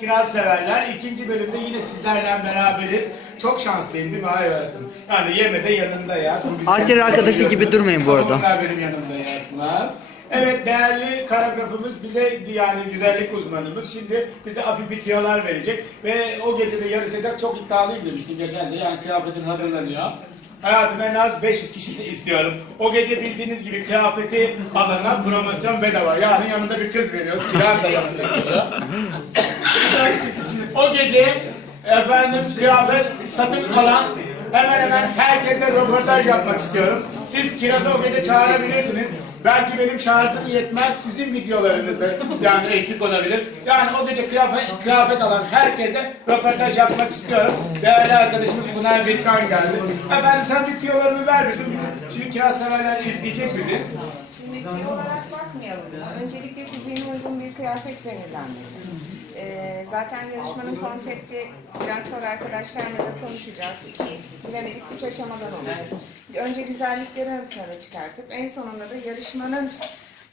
Kiraz severler. İkinci bölümde yine sizlerle beraberiz. Çok şanslıyım değil mi hayatım? Yani yeme de yanında ya. Asya arkadaşı gibi durmayın bu arada. Bunlar benim yanımda yatmaz. Evet değerli karagrafımız bize yani güzellik uzmanımız şimdi bize tiyolar verecek ve o gece de yarışacak çok iddialıyım demişti geçen de yani kıyafetin hazırlanıyor. Hayatım en az 500 kişi istiyorum. O gece bildiğiniz gibi kıyafeti alana promosyon bedava. Yani yanında bir kız veriyoruz. Kiraz da yanında o gece efendim kıyafet satın alan hemen hemen herkesle röportaj yapmak istiyorum. Siz Kiraz'ı o gece çağırabilirsiniz. Belki benim şarjım yetmez, sizin videolarınızda yani eşlik olabilir. Yani o gece kıyafet, kıyafet alan herkese röportaj yapmak istiyorum. Değerli arkadaşımız Pınar Birkan geldi. Efendim sen videolarını ver bizim. Şimdi Kiraz severler izleyecek bizi. Şimdi tüy olarak bakmayalım. Öncelikle fiziğine uygun bir kıyafet belirlenmeli. Ee, zaten yarışmanın konsepti biraz sonra arkadaşlarla da konuşacağız. İki bilemedik üç aşamadan oluşuyor. Önce güzellikleri ön plana çıkartıp en sonunda da yarışmanın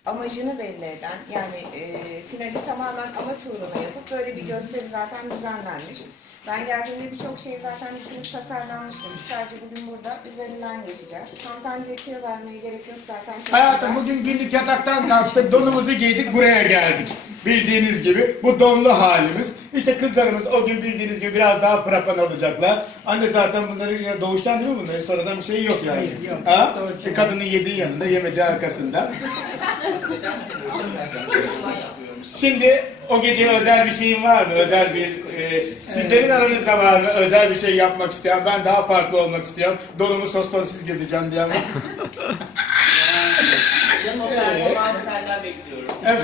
amacını belli eden yani e, finali tamamen amaç uğruna yapıp böyle bir gösteri zaten düzenlenmiş. Ben geldiğimde birçok şey zaten düşünüp tasarlanmıştı. Biz sadece bugün burada üzerinden geçeceğiz. Hanımefendiye tüyo vermeye gerek yok zaten. Hayatım bugün günlük yataktan kalktık, donumuzu giydik, buraya geldik. Bildiğiniz gibi bu donlu halimiz. İşte kızlarımız o gün bildiğiniz gibi biraz daha prapan olacaklar. Anne zaten bunların ya doğuştan değil mi bunların? Sonradan bir şey yok yani. Yok, ha? E, kadının yediği yanında, yemediği arkasında. Şimdi o gece özel bir şeyin var mı? Özel bir e, sizlerin aranızda var mı? Özel bir şey yapmak isteyen, ben daha farklı olmak istiyorum. Donumu sostonsuz gezeceğim diyen var. Canım o performans senden bekliyorum. Evet.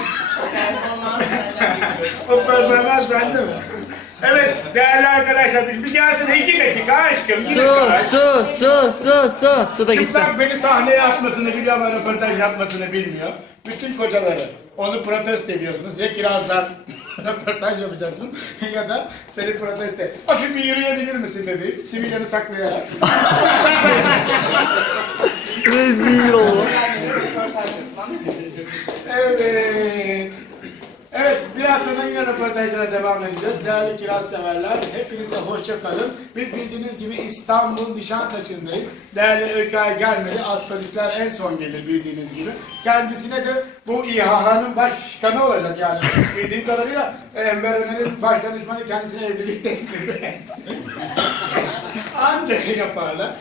Performans senden bekliyorum. O performans bende mi? Evet değerli arkadaşlar biz bir gelsene iki dakika aşkım. Su, su, su, su, su. Su da gitti. Çıplak beni sahneye atmasını biliyor ama röportaj yapmasını bilmiyor. Bütün kocaları onu protesto ediyorsunuz. Ya kirazdan röportaj yapacaksın ya da seni protesto Hafif bir yürüyebilir misin bebeğim? Sivilyanı saklayarak. Rezil oldu. Evet. Evet, sonra yine röportajlara devam edeceğiz. Değerli kiraz severler, hepinize hoşça kalın. Biz bildiğiniz gibi İstanbul Nişantaşı'ndayız. Değerli Öykay gelmedi, astrolistler en son gelir bildiğiniz gibi. Kendisine de bu İHA'nın başkanı olacak yani. Bildiğim kadarıyla Enver Öner'in baş kendisine evlilik teklifi. Ancak yaparlar.